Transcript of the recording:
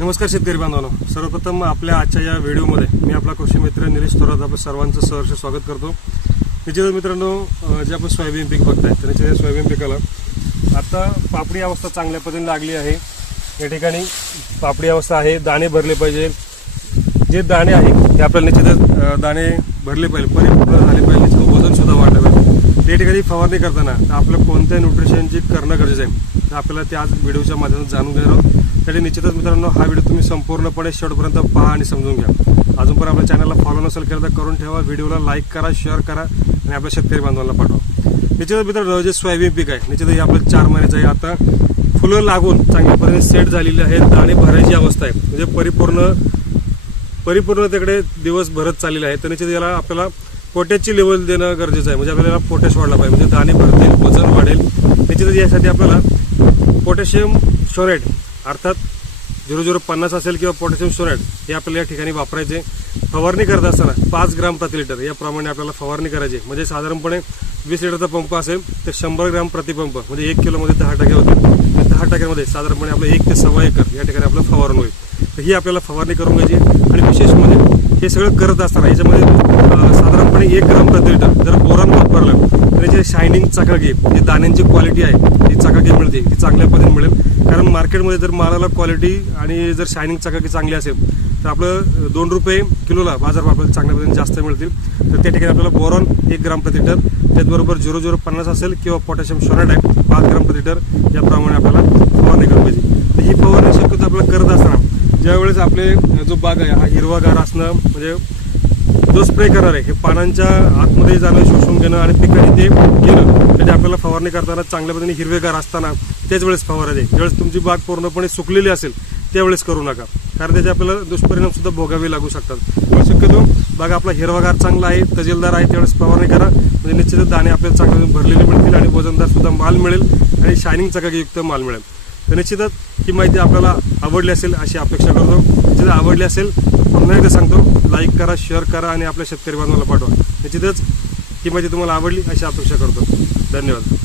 नमस्कार शेतकरी बांधवांनो. सर्वप्रथम आपल्या आजच्या या व्हिडिओमध्ये मी आपला कृषी मित्र निलेश थोरात आपण सर्वांचं सहर्ष स्वागत करतो. निश्चितच मित्रांनो जे आपण सोयाबीन पीक बघताय तर निश्चित सोयाबीन पिकाला आता पापडी अवस्था चांगल्या पद्धतीने लागली आहे. या ठिकाणी पापडी अवस्था आहे दाणे भरले पाहिजे. जे दाणे आहेत ते आपल्याला निश्चितच दाणे भरले पाहिजे परिपूर्ण झाले पाहिजे निश्चित वजनसुद्धा वाढलं पाहिजे. त्या ठिकाणी फवारणी करताना आपलं कोणत्या न्यूट्रिशनची करणं गरजेचं आहे तर आपल्याला ते आज व्हिडिओच्या माध्यमातून जाणून घेणार आहोत. त्यासाठी निश्चितच मित्रांनो हा व्हिडिओ तुम्ही संपूर्णपणे शेवटपर्यंत पहा आणि समजून घ्या. अजून पण आपल्या चॅनलला फॉलो नसेल केलं तर करून ठेवा व्हिडिओला लाईक करा शेअर करा आणि आपल्या शेतकरी बांधवांना पाठवा. निश्चितच मित्रांनो जे सोयाबीन पीक आहे निश्चितच हे आपलं चार महिन्याचं आहे. आता फुलं लागून चांगल्या पद्धतीने सेट झालेली आहेत दाणे भरायची अवस्था आहे. म्हणजे परिपूर्ण परिपूर्ण तिकडे दिवस भरत चाललेले आहे तर निश्चित याला आपल्याला पोटॅशची लेवल देणं गरजेचं आहे. म्हणजे आपल्याला पोटॅश वाढला पाहिजे. म्हणजे दाणे भरतील वजन वाढेल. निश्चितच यासाठी आपल्याला पोटॅशियम शोरेट अर्थात झिरो झिरो पन्नास असेल किंवा पोटॅशियम शोरेट हे आपल्याला या ठिकाणी वापरायचे. फवारणी करत असताना पाच ग्राम प्रति लिटर याप्रमाणे आपल्याला फवारणी करायची. म्हणजे साधारणपणे वीस लिटरचा पंप असेल तर शंभर ग्राम प्रतिपंप म्हणजे एक किलोमध्ये दहा टक्के होते दहा टक्क्यामध्ये साधारणपणे आपलं एक ते सव्वा एकर या ठिकाणी आपलं फवारण होईल. तर ही आपल्याला फवारणी करून घ्यायची आणि विशेष म्हणजे हे सगळं करत असताना याच्यामध्ये साधारणपणे एक ग्राम प्रति लिटर जर बोरान वापरलं तर याची शायनिंग चकाकी जी दाण्यांची क्वालिटी आहे. ती चकाकी मिळते. ती चांगल्या पद्धतीने मिळेल. कारण मार्केटमध्ये जर मालाला क्वालिटी आणि जर शायनिंग चकाकी चांगली असेल तर आपलं दोन रुपये किलोला बाजार आपल्याला चांगल्या पद्धतीने जास्त मिळतील. तर त्या ठिकाणी आपल्याला बोरॉन एक ग्राम प्रति लिटर त्याचबरोबर झिरो झिरो पन्नास असेल किंवा पोटॅशियम शोनाट आहे पाच ग्राम प्रति लिटर याप्रमाणे आपल्याला फवारणी करायला पाहिजे. तर ही फवारणी शक्यतो आपल्याला करत असताना ज्यावेळेस आपले जो बाग आहे हा हिरवागार असणं म्हणजे जो स्प्रे करणार आहे हे पानांच्या आतमध्ये जाणं शोषून घेणं आणि पिकाने ते घेणं म्हणजे आपल्याला फवारणी करताना चांगल्या पद्धतीने हिरवेगार असताना त्याच वेळेस फवारायचे ज्यावेळेस तुमची बाग पूर्णपणे सुकलेली असेल त्यावेळेस करू नका. कारण त्याचे आपल्याला दुष्परिणाम सुद्धा भोगावे लागू शकतात. शक्यतो बाग आपला हिरवागार चांगला आहे तजेलदार आहे त्यावेळेस फवारणी करा. म्हणजे निश्चितच दाणे आपल्याला चांगले भरलेले मिळतील आणि वजनदार सुद्धा माल मिळेल आणि शायनिंग चकाकीयुक्त माल मिळेल. तर निश्चितच ही माहिती आपल्याला आवडली असेल अशी अपेक्षा करतो. निश्चित आवडली असेल पुन्हा एकदा सांगतो लाईक करा शेअर करा आणि आपल्या शेतकरी बांधवाला पाठवा. निश्चितच ही माहिती तुम्हाला आवडली अशी अपेक्षा करतो. धन्यवाद.